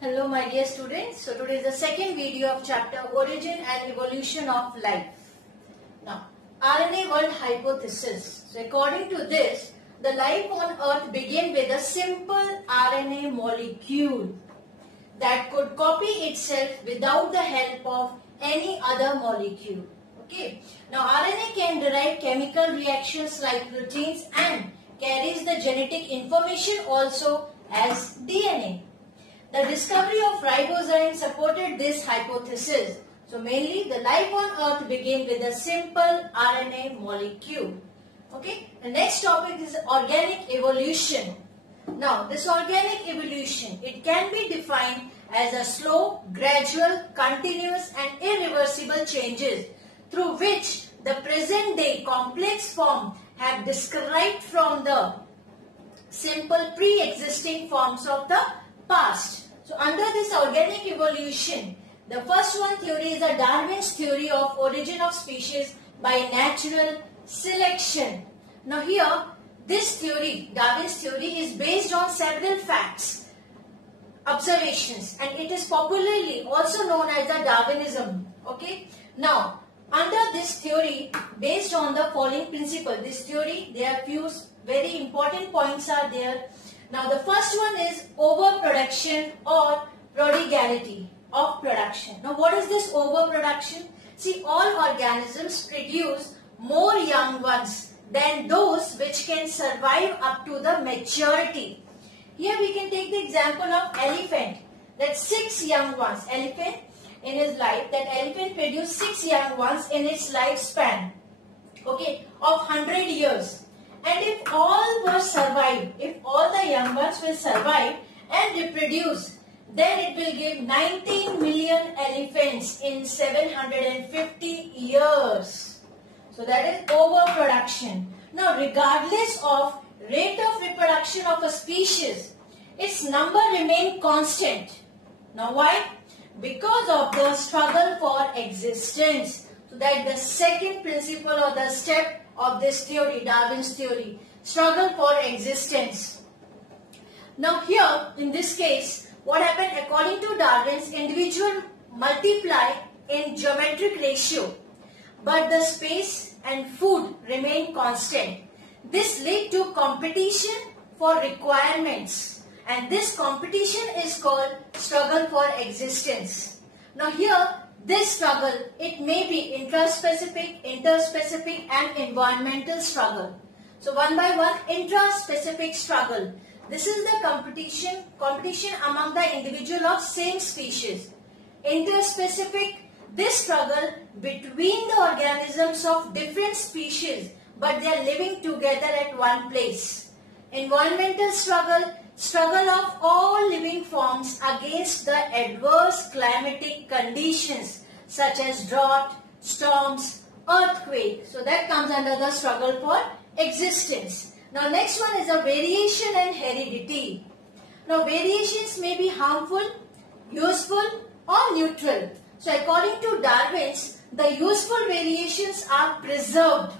Hello my dear students. So today is the second video of chapter Origin and Evolution of Life. Now, RNA world hypothesis. So according to this, the life on earth began with a simple RNA molecule that could copy itself without the help of any other molecule. Okay. Now RNA can derive chemical reactions like proteins and carries the genetic information also as DNA. The discovery of ribozyme supported this hypothesis. So mainly the life on earth began with a simple RNA molecule. Okay. The next topic is organic evolution. Now this organic evolution, it can be defined as a slow, gradual, continuous and irreversible changes through which the present day complex form have described from the simple pre-existing forms of the past. So under this organic evolution, the first one theory is a Darwin's theory of origin of species by natural selection. Now here, this theory, Darwin's theory, is based on several facts, observations, and it is popularly also known as the Darwinism. Okay. Now, under this theory, based on the following principle, this theory, there are few very important points are there. Now the first one is overproduction or prodigality of production. Now what is this overproduction? See, all organisms produce more young ones than those which can survive up to the maturity. Here we can take the example of elephant, that 6 young ones. Elephant in his life, that elephant produced 6 young ones in its lifespan, okay, of 100 years. And if all were survive, if all the young ones will survive and reproduce, then it will give 19 million elephants in 750 years. So that is overproduction. Now regardless of rate of reproduction of a species, its number remain constant. Now why? Because of the struggle for existence. So that the second principle or the step of this theory, Darwin's theory, struggle for existence. Now here, in this case, what happened? According to Darwin's, individual multiply in geometric ratio, but the space and food remain constant. This led to competition for requirements, and this competition is called struggle for existence. Now here, this struggle, it may be intraspecific, interspecific and environmental struggle. So one by one, intraspecific struggle. This is the competition among the individual of same species. Interspecific, this struggle between the organisms of different species, but they are living together at one place. Environmental struggle, struggle of all living forms against the adverse climatic conditions such as drought, storms, earthquake. So that comes under the struggle for existence. Now next one is a variation and heredity. Now variations may be harmful, useful or neutral. So according to Darwin's, the useful variations are preserved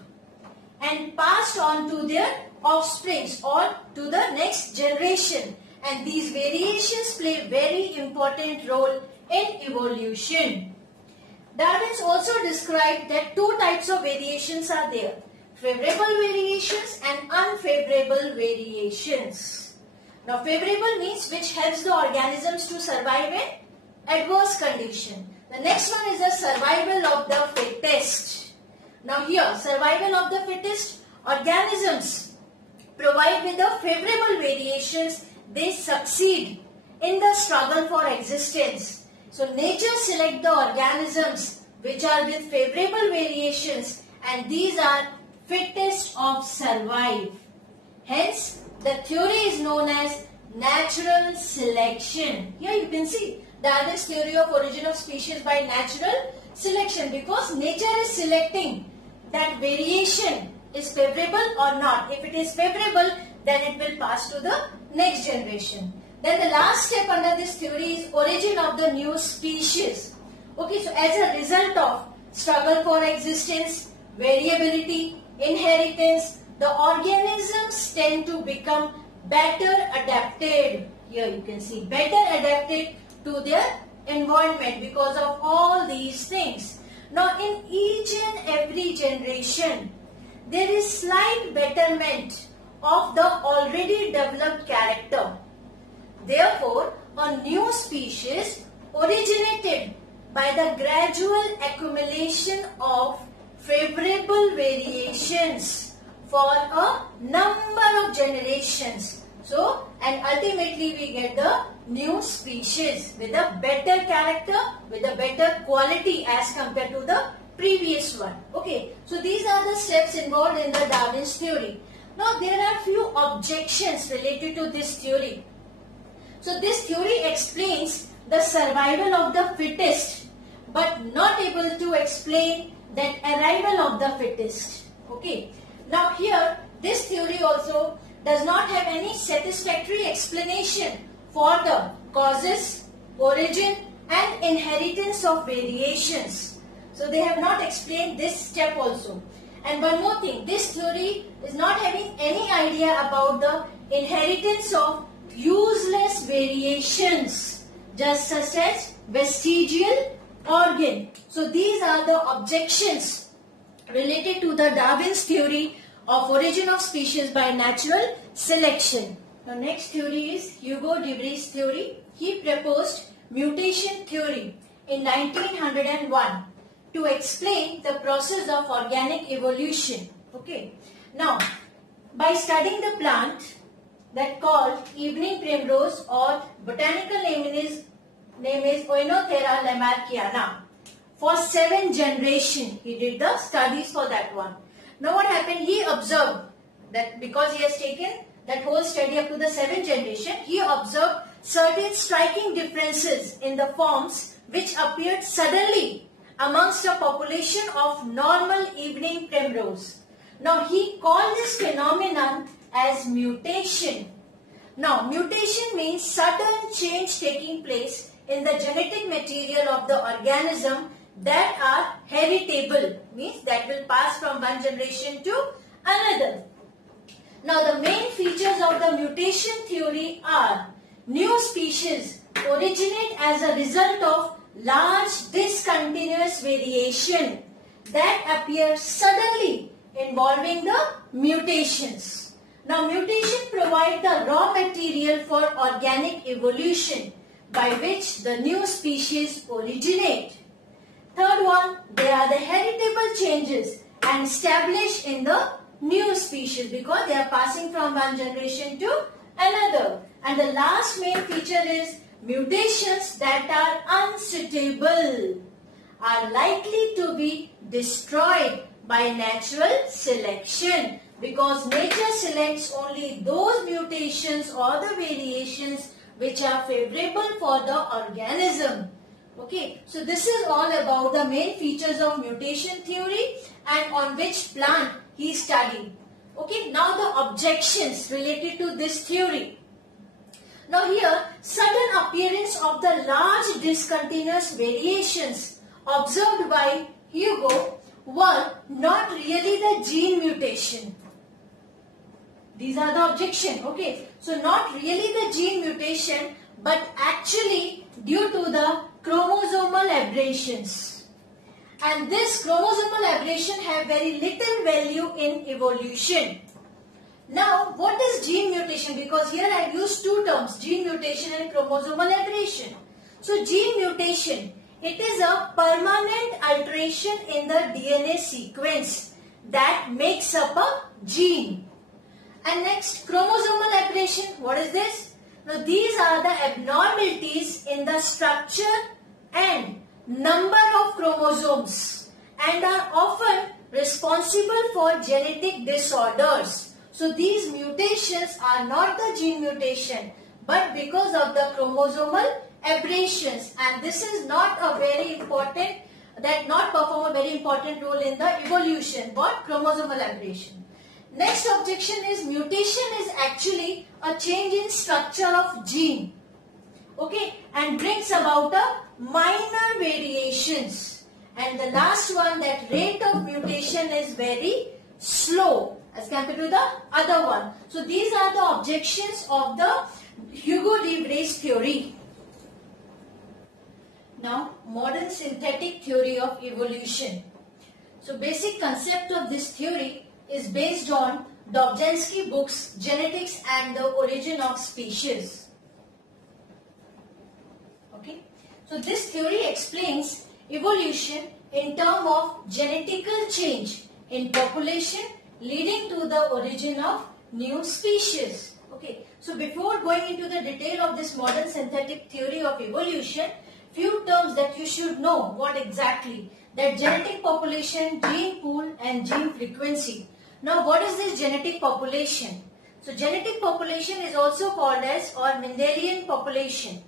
and passed on to their offsprings or to the next generation, and these variations play very important role in evolution. Darwin's also described that 2 types of variations are there: favorable variations and unfavorable variations. Now favorable means which helps the organisms to survive in adverse condition. The next one is the survival of the fittest. Now here, survival of the fittest, organisms provide with the favorable variations, they succeed in the struggle for existence. So nature select the organisms which are with favorable variations, and these are fittest of survive. Hence the theory is known as natural selection. Here you can see Darwin's theory of origin of species by natural selection, because nature is selecting that variation is favorable or not. If it is favorable, then it will pass to the next generation. Then the last step under this theory is origin of the new species. Okay, so as a result of struggle for existence, variability, inheritance, the organisms tend to become better adapted. Here you can see better adapted to their environment because of all these things. Now in each and every generation, there is slight betterment of the already developed character. Therefore, a new species originated by the gradual accumulation of favorable variations for a number of generations. So, and ultimately we get the new species with a better character, with a better quality as compared to the previous one. Okay, so these are the steps involved in the Darwin's theory. Now, there are few objections related to this theory. So, this theory explains the survival of the fittest, but not able to explain that arrival of the fittest. Okay. Now here, this theory also does not have any satisfactory explanation for the causes, origin and inheritance of variations. So they have not explained this step also. And one more thing, this theory is not having any idea about the inheritance of useless variations, just such as vestigial organ. So these are the objections related to the Darwin's theory of origin of species by natural selection. The next theory is Hugo de Vries theory. He proposed mutation theory in 1901 to explain the process of organic evolution. Okay. Now, by studying the plant that called evening primrose, or botanical name is Oenothera lamarckiana, for 7 generations he did the studies for that one. Now what happened? He observed that because he has taken that whole study up to the 7th generation, he observed certain striking differences in the forms which appeared suddenly amongst a population of normal evening primrose. Now he called this phenomenon as mutation. Now mutation means sudden change taking place in the genetic material of the organism that are heritable, means that will pass from one generation to another. Now the main features of the mutation theory are: new species originate as a result of large discontinuous variation that appear suddenly involving the mutations. Now mutation provide the raw material for organic evolution by which the new species originate. Third one, they are the heritable changes and established in the new species because they are passing from one generation to another. And the last main feature is mutations that are unsuitable are likely to be destroyed by natural selection, because nature selects only those mutations or the variations which are favorable for the organism. Okay, so this is all about the main features of mutation theory and on which plant he studied. Okay, now the objections related to this theory. Now here, sudden appearance of the large discontinuous variations observed by Hugo were not really the gene mutation. These are the objection. Okay, so not really the gene mutation, but actually due to the chromosomal aberrations. And this chromosomal aberration have very little value in evolution. Now, what is gene mutation? Because here I have used two terms, gene mutation and chromosomal aberration. So, gene mutation, it is a permanent alteration in the DNA sequence that makes up a gene. And next, chromosomal aberration, what is this? Now, these are the abnormalities in the structure and number of chromosomes and are often responsible for genetic disorders. So, these mutations are not the gene mutation, but because of the chromosomal aberrations, and this is not a very important, that not perform a very important role in the evolution. What? Chromosomal aberration. Next objection is mutation is actually a change in structure of gene. Okay, and brings about a minor variations. And the last one, that rate of mutation is very slow as compared to the other one. So these are the objections of the Hugo de Vries theory. Now, modern synthetic theory of evolution. So, basic concept of this theory is based on Dobzhansky books Genetics and the Origin of Species. Okay. So, this theory explains evolution in terms of genetical change in population leading to the origin of new species. Okay. So, before going into the detail of this modern synthetic theory of evolution, few terms that you should know what exactly. That genetic population, gene pool and gene frequency. Now what is this genetic population? So genetic population is also called as or Mendelian population.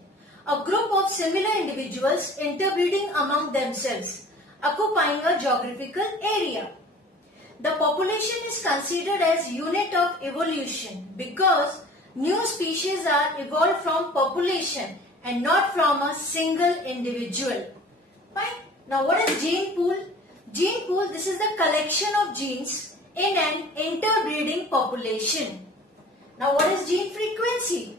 A group of similar individuals interbreeding among themselves, occupying a geographical area. The population is considered as unit of evolution because new species are evolved from population and not from a single individual. Fine. Now what is gene pool? Gene pool, this is the collection of genes in an interbreeding population. Now what is gene frequency?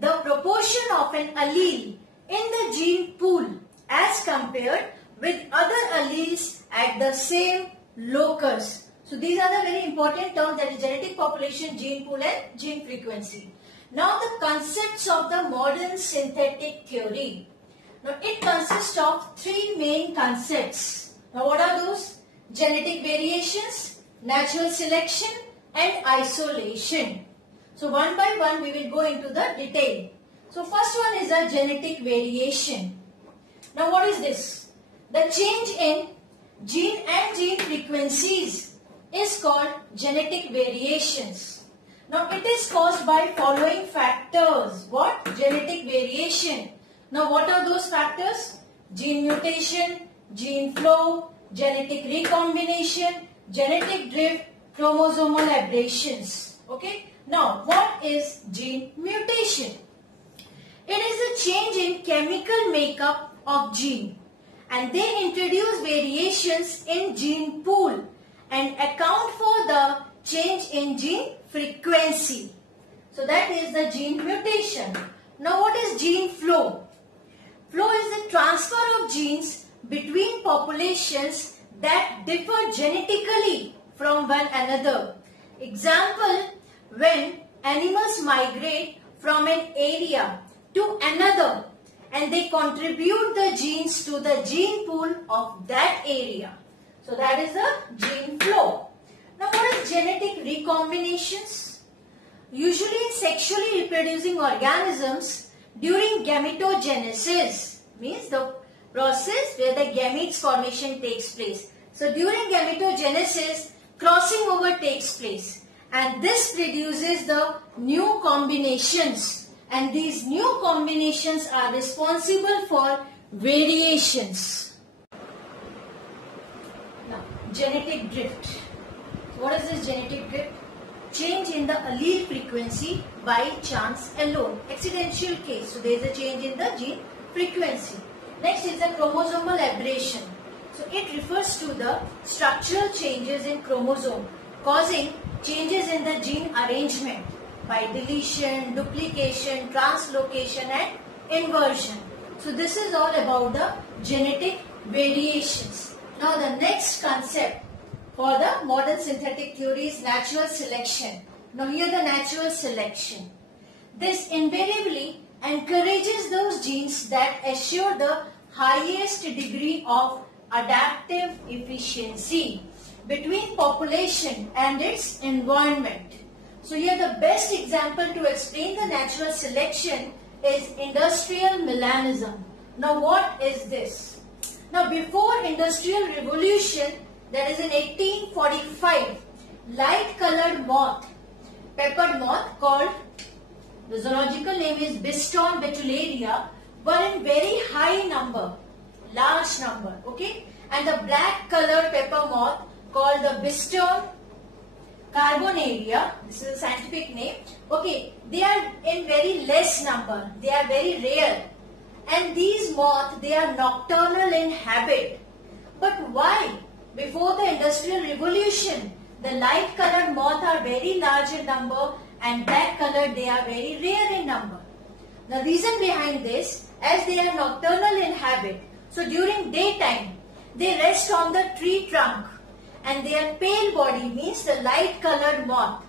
The proportion of an allele in the gene pool as compared with other alleles at the same locus. So these are the very important terms, that is genetic population, gene pool and gene frequency. Now the concepts of the modern synthetic theory. Now it consists of three main concepts. Now what are those? Genetic variations, natural selection and isolation. So one by one we will go into the detail. So first one is a genetic variation. Now what is this? The change in gene and gene frequencies is called genetic variations. Now it is caused by following factors. What? Genetic variation. Now what are those factors? Gene mutation, gene flow, genetic recombination, genetic drift, chromosomal aberrations. Okay. Now what is gene mutation? It is a change in chemical makeup of gene, and they introduce variations in gene pool and account for the change in gene frequency. So that is the gene mutation. Now what is gene flow? Flow is the transfer of genes between populations that differ genetically from one another. Example, when animals migrate from an area to another and they contribute the genes to the gene pool of that area. So that is the gene flow. Now what is genetic recombinations? Usually in sexually reproducing organisms, during gametogenesis, means the process where the gametes formation takes place. So during gametogenesis, crossing over takes place, and this produces the new combinations, and these new combinations are responsible for variations. Now, genetic drift. What is this genetic drift? Change in the allele frequency by chance alone. Accidental case. So there is a change in the gene frequency. Next is the chromosomal aberration. So it refers to the structural changes in chromosome causing changes in the gene arrangement by deletion, duplication, translocation and inversion. So this is all about the genetic variations. Now the next concept for the modern synthetic theory is natural selection. Now here the natural selection. This invariably encourages those genes that assure the highest degree of adaptive efficiency between population and its environment. So here the best example to explain the natural selection is industrial melanism. Now what is this? Now before industrial revolution, that is in 1845, light colored moth, peppered moth called, the zoological name is Biston betullaria, were in very high number, large number, okay? And the black colored pepper moth called the Biston carbonaria, this is a scientific name, okay? They are in very less number, they are very rare. And these moths, they are nocturnal in habit. But why? Before the industrial revolution, the light colored moths are very large in number and black colored they are very rare in number. The reason behind this, as they are nocturnal in habit, so during daytime they rest on the tree trunk, and their pale body means the light colored moth.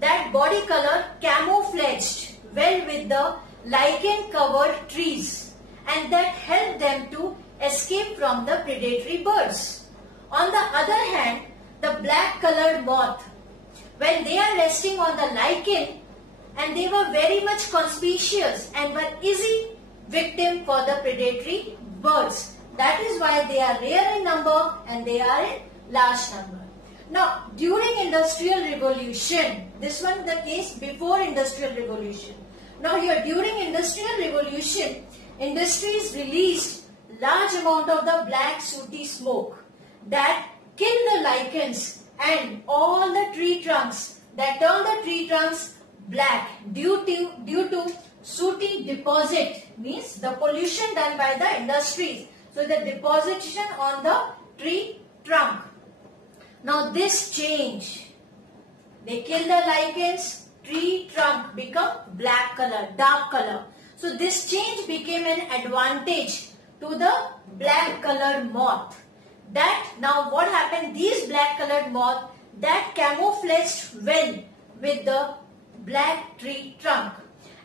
That body color camouflaged well with the lichen covered trees, and that helped them to escape from the predatory birds. On the other hand, the black colored moth, when they are resting on the lichen, and they were very much conspicuous and were easy victim for the predatory birds. That is why they are rare in number and they are in large number. Now, during Industrial Revolution, this one the case before Industrial Revolution. Now here, during Industrial Revolution, industries released large amount of the black sooty smoke that killed the lichens and all the tree trunks, that turned the tree trunks black due to sooty deposit, means the pollution done by the industries. So the deposition on the tree trunk. Now this change, they kill the lichens, tree trunk become black color, dark color. So this change became an advantage to the black colored moth. That now what happened, these black colored moth that camouflaged well with the black tree trunk,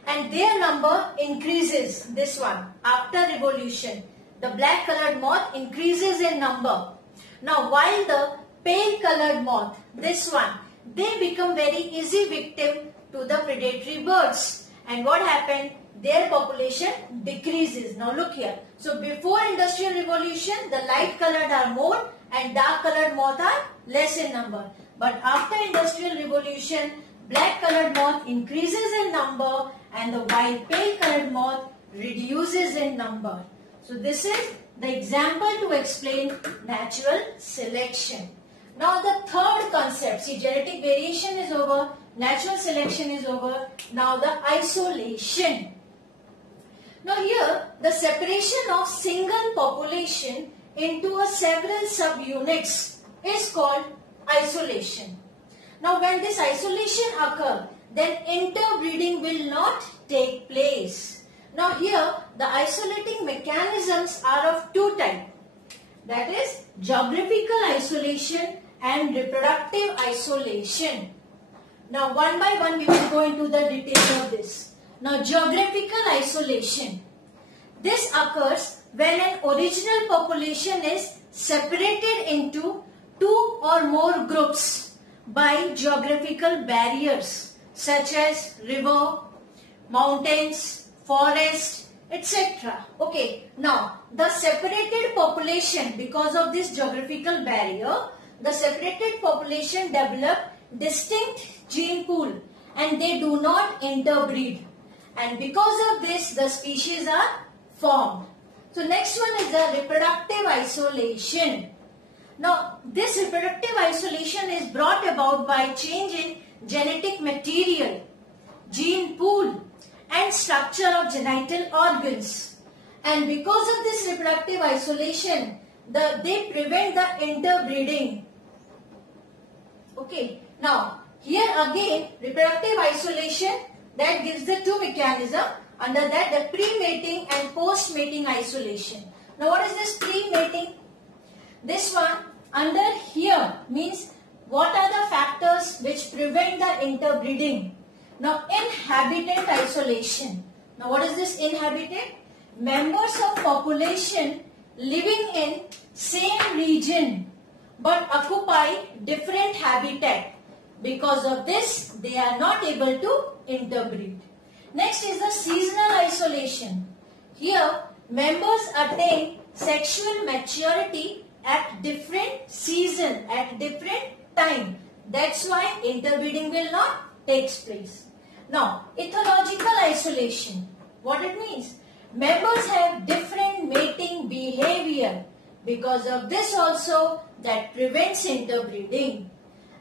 and their number increases, this one, after revolution. The black colored moth increases in number. Now while the pale colored moth, this one, they become very easy victim to the predatory birds. And what happened? Their population decreases. Now look here. So before Industrial Revolution, the light colored are more and dark colored moth are less in number. But after Industrial Revolution, black colored moth increases in number and the while pale colored moth reduces in number. So this is the example to explain natural selection. Now the third concept, see, genetic variation is over, natural selection is over, now the isolation. Now here, the separation of single population into a several subunits is called isolation. Now when this isolation occurs, then interbreeding will not take place. Now here, the isolating mechanisms are of two types. That is geographical isolation and reproductive isolation. Now one by one we will go into the details of this. Now geographical isolation. This occurs when an original population is separated into two or more groups by geographical barriers such as river, mountains, forest, etc. Okay, now the separated population, because of this geographical barrier, the separated population develop distinct gene pool and they do not interbreed. And because of this, the species are formed. So next one is the reproductive isolation. Now this reproductive isolation is brought about by change in genetic material, gene pool and structure of genital organs. And because of this reproductive isolation, they prevent the interbreeding. Okay, now here again reproductive isolation, that gives the two mechanisms. Under that, the pre-mating and post-mating isolation. Now what is this pre-mating? This one under here means what are the factors which prevent the interbreeding. Now inhabitant isolation. Now what is this inhabitant? Members of population living in same region but occupy different habitat. Because of this, they are not able to interbreed. Next is the seasonal isolation. Here, members attain sexual maturity at different season, at different time. That's why interbreeding will not take place. Now, ethological isolation. What it means? Members have different mating behavior. Because of this also, that prevents interbreeding.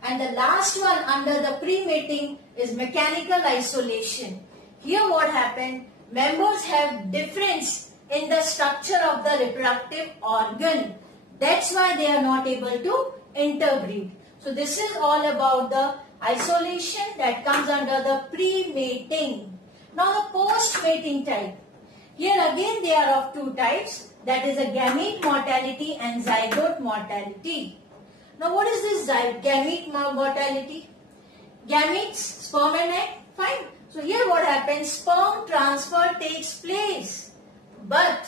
And the last one under the pre-mating is mechanical isolation. Here what happened? Members have difference in the structure of the reproductive organ. That's why they are not able to interbreed. So this is all about the isolation that comes under the pre-mating. Now the post-mating type. Here again they are of two types, that is a gamete mortality and zygote mortality. Now what is this gamete mortality? Gametes, sperm and egg, fine. So here what happens, sperm transfer takes place, but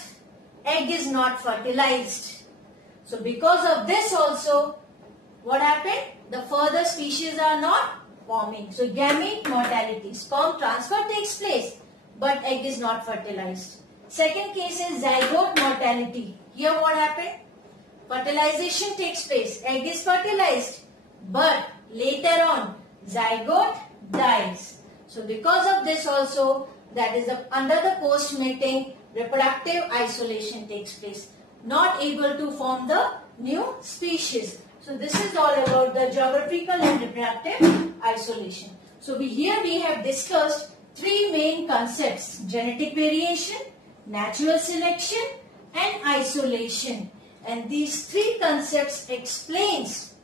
egg is not fertilized. So because of this also, what happened? The further species are not forming. So gamete mortality, sperm transfer takes place, but egg is not fertilized. Second case is zygote mortality. Here what happened? Fertilization takes place, egg is fertilized, but later on zygote dies. So because of this also, that is under the post-mating, reproductive isolation takes place, not able to form the new species. So this is all about the geographical and reproductive isolation. So here we have discussed three main concepts: genetic variation, natural selection and isolation. And these three concepts explains,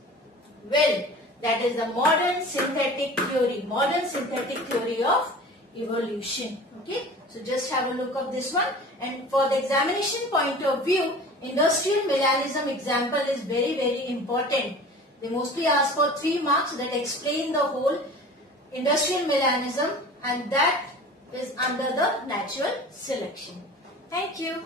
well, that is the modern synthetic theory of evolution. Okay, so just have a look of this one. And for the examination point of view, industrial melanism example is very important. They mostly ask for 3 marks that explain the whole industrial melanism, and that is under the natural selection. Thank you.